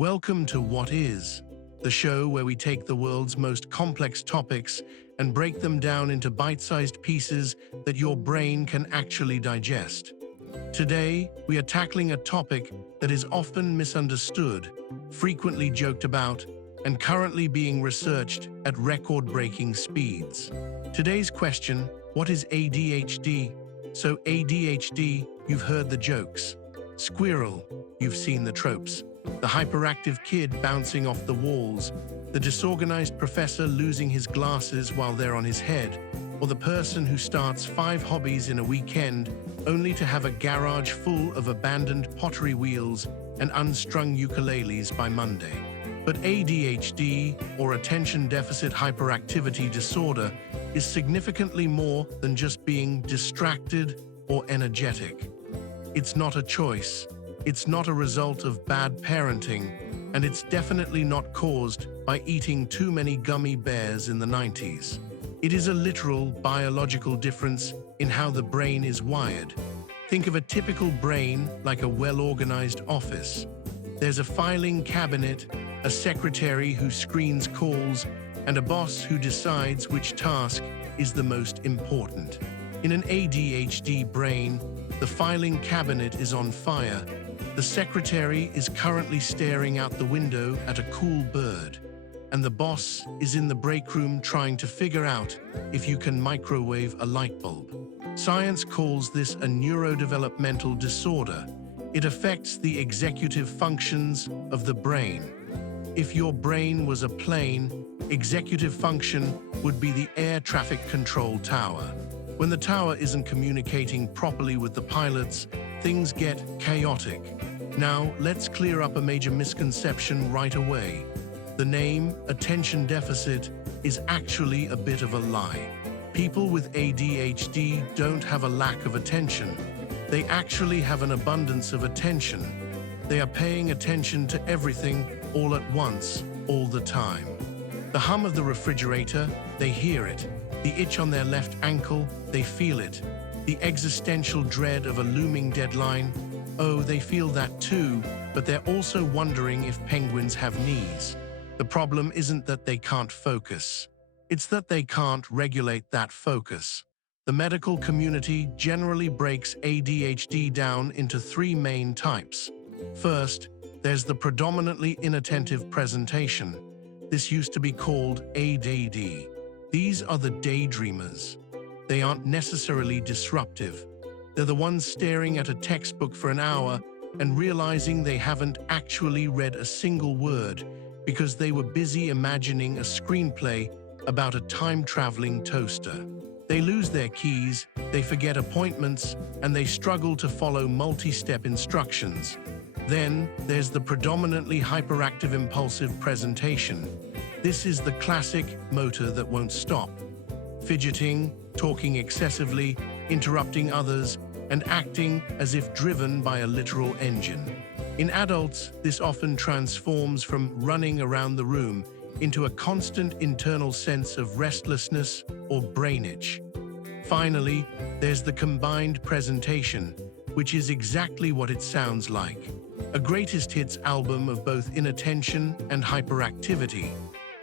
Welcome to What Is, the show where we take the world's most complex topics and break them down into bite-sized pieces that your brain can actually digest. Today, we are tackling a topic that is often misunderstood, frequently joked about, and currently being researched at record-breaking speeds. Today's question: what is ADHD? So ADHD, you've heard the jokes. Squirrel, you've seen the tropes. The hyperactive kid bouncing off the walls, the disorganized professor losing his glasses while they're on his head, or the person who starts 5 hobbies in a weekend only to have a garage full of abandoned pottery wheels and unstrung ukuleles by Monday. But ADHD, or Attention-Deficit Hyperactivity Disorder, is significantly more than just being distracted or energetic. It's not a choice. It's not a result of bad parenting, and it's definitely not caused by eating too many gummy bears in the 90s. It is a literal biological difference in how the brain is wired. Think of a typical brain like a well-organized office. There's a filing cabinet, a secretary who screens calls, and a boss who decides which task is the most important. In an ADHD brain, the filing cabinet is on fire. The secretary is currently staring out the window at a cool bird, and the boss is in the break room trying to figure out if you can microwave a light bulb. Science calls this a neurodevelopmental disorder. It affects the executive functions of the brain. If your brain was a plane, executive function would be the air traffic control tower. When the tower isn't communicating properly with the pilots, things get chaotic. Now, let's clear up a major misconception right away. The name attention deficit is actually a bit of a lie. People with ADHD don't have a lack of attention. They actually have an abundance of attention. They are paying attention to everything all at once, all the time. The hum of the refrigerator, they hear it. The itch on their left ankle, they feel it. The existential dread of a looming deadline, oh, they feel that too, but they're also wondering if penguins have knees. The problem isn't that they can't focus. It's that they can't regulate that focus. The medical community generally breaks ADHD down into 3 main types. First, there's the predominantly inattentive presentation. This used to be called ADD. These are the daydreamers. They aren't necessarily disruptive. They're the ones staring at a textbook for an hour and realizing they haven't actually read a single word because they were busy imagining a screenplay about a time-traveling toaster. They lose their keys, they forget appointments, and they struggle to follow multi-step instructions. Then there's the predominantly hyperactive impulsive presentation. This is the classic motor that won't stop. Fidgeting, talking excessively, interrupting others, and acting as if driven by a literal engine. In adults, this often transforms from running around the room into a constant internal sense of restlessness or brain itch. Finally, there's the combined presentation, which is exactly what it sounds like. A greatest hits album of both inattention and hyperactivity.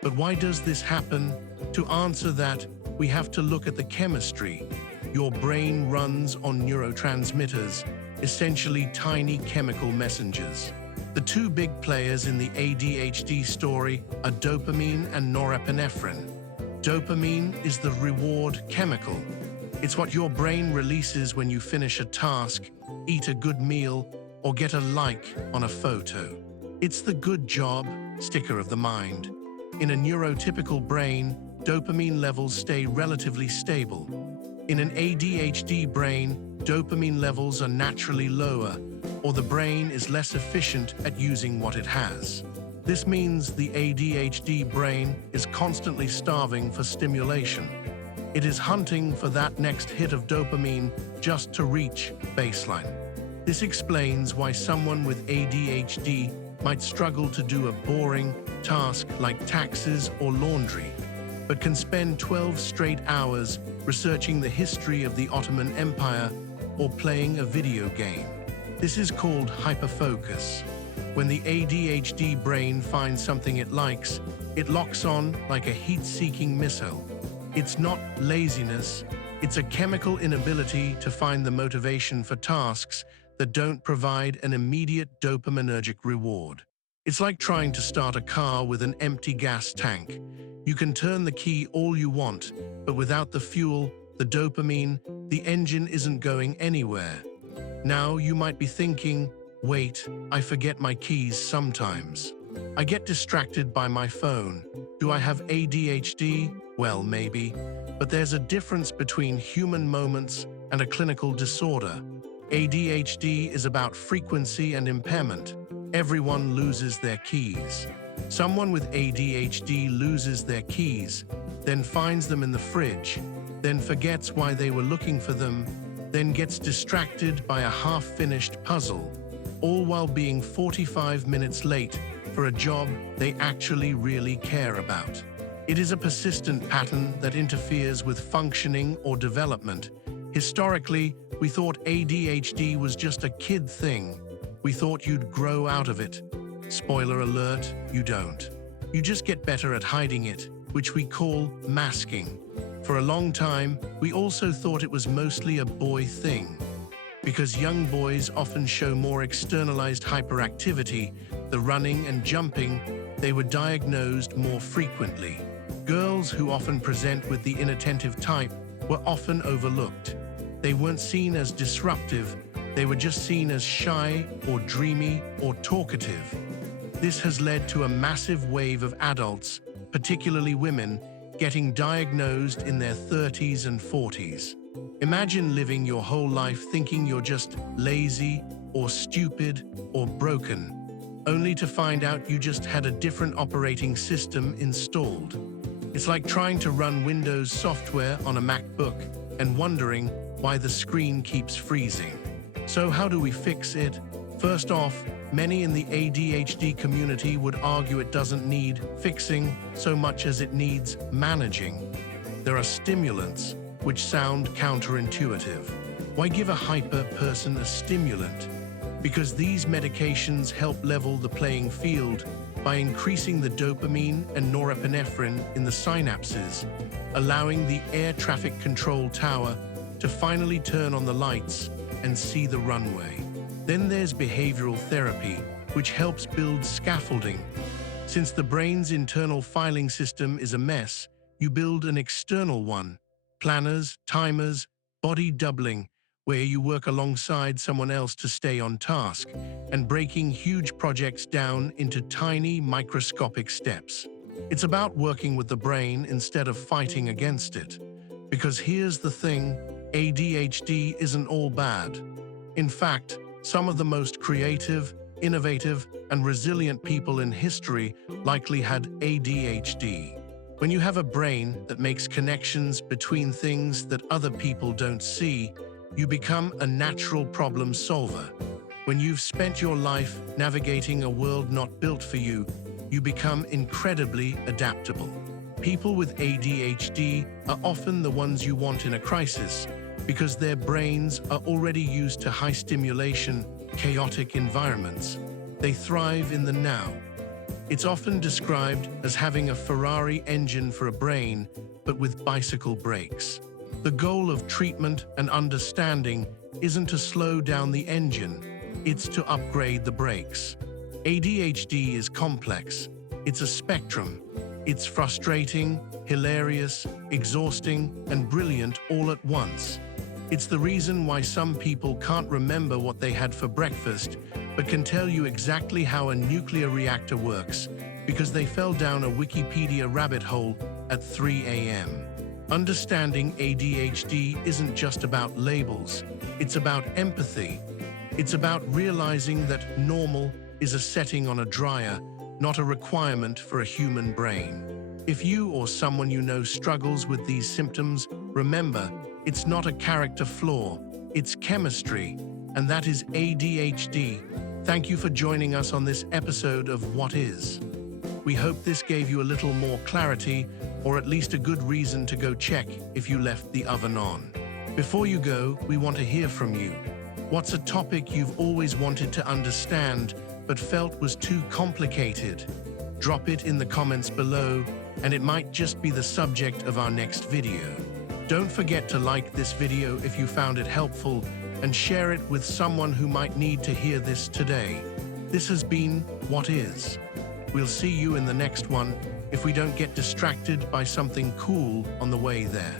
But why does this happen? To answer that, we have to look at the chemistry. Your brain runs on neurotransmitters, essentially tiny chemical messengers. The 2 big players in the ADHD story are dopamine and norepinephrine. Dopamine is the reward chemical. It's what your brain releases when you finish a task, eat a good meal, or get a like on a photo. It's the good job sticker of the mind. In a neurotypical brain, dopamine levels stay relatively stable. In an ADHD brain, dopamine levels are naturally lower, or the brain is less efficient at using what it has. This means the ADHD brain is constantly starving for stimulation. It is hunting for that next hit of dopamine just to reach baseline. This explains why someone with ADHD might struggle to do a boring task like taxes or laundry, but can spend 12 straight hours researching the history of the Ottoman Empire or playing a video game. This is called hyperfocus. When the ADHD brain finds something it likes, it locks on like a heat-seeking missile. It's not laziness, it's a chemical inability to find the motivation for tasks that don't provide an immediate dopaminergic reward. It's like trying to start a car with an empty gas tank. You can turn the key all you want, but without the fuel, the dopamine, the engine isn't going anywhere. Now you might be thinking, wait, I forget my keys sometimes. I get distracted by my phone. Do I have ADHD? Well, maybe. But there's a difference between human moments and a clinical disorder. ADHD is about frequency and impairment. Everyone loses their keys. Someone with ADHD loses their keys, then finds them in the fridge, then forgets why they were looking for them, then gets distracted by a half-finished puzzle, all while being 45 minutes late for a job they actually really care about. It is a persistent pattern that interferes with functioning or development. Historically, we thought ADHD was just a kid thing. We thought you'd grow out of it. Spoiler alert, you don't. You just get better at hiding it, which we call masking. For a long time, we also thought it was mostly a boy thing. Because young boys often show more externalized hyperactivity, the running and jumping, they were diagnosed more frequently. Girls who often present with the inattentive type were often overlooked. They weren't seen as disruptive, they were just seen as shy or dreamy or talkative. This has led to a massive wave of adults, particularly women, getting diagnosed in their 30s and 40s. Imagine living your whole life thinking you're just lazy or stupid or broken, only to find out you just had a different operating system installed. It's like trying to run Windows software on a MacBook and wondering why the screen keeps freezing. So how do we fix it? First off, many in the ADHD community would argue it doesn't need fixing so much as it needs managing. There are stimulants, which sound counterintuitive. Why give a hyper person a stimulant? Because these medications help level the playing field by increasing the dopamine and norepinephrine in the synapses, allowing the air traffic control tower to finally turn on the lights and see the runway. Then there's behavioral therapy, which helps build scaffolding. Since the brain's internal filing system is a mess, you build an external one. Planners, timers, body doubling, where you work alongside someone else to stay on task, and breaking huge projects down into tiny, microscopic steps. It's about working with the brain instead of fighting against it. Because here's the thing, ADHD isn't all bad. In fact, some of the most creative, innovative, and resilient people in history likely had ADHD. When you have a brain that makes connections between things that other people don't see, you become a natural problem solver. When you've spent your life navigating a world not built for you, you become incredibly adaptable. People with ADHD are often the ones you want in a crisis because their brains are already used to high stimulation, chaotic environments. They thrive in the now. It's often described as having a Ferrari engine for a brain, but with bicycle brakes. The goal of treatment and understanding isn't to slow down the engine, it's to upgrade the brakes. ADHD is complex. It's a spectrum. It's frustrating, hilarious, exhausting, and brilliant all at once. It's the reason why some people can't remember what they had for breakfast, but can tell you exactly how a nuclear reactor works, because they fell down a Wikipedia rabbit hole at 3 a.m. Understanding ADHD isn't just about labels, it's about empathy. It's about realizing that normal is a setting on a dryer, not a requirement for a human brain. If you or someone you know struggles with these symptoms, remember, it's not a character flaw, it's chemistry, and that is ADHD. Thank you for joining us on this episode of What Is. We hope this gave you a little more clarity, or at least a good reason to go check if you left the oven on. Before you go, we want to hear from you. What's a topic you've always wanted to understand, but felt was too complicated? Drop it in the comments below, and it might just be the subject of our next video. Don't forget to like this video if you found it helpful, and share it with someone who might need to hear this today. This has been What Is. We'll see you in the next one if we don't get distracted by something cool on the way there.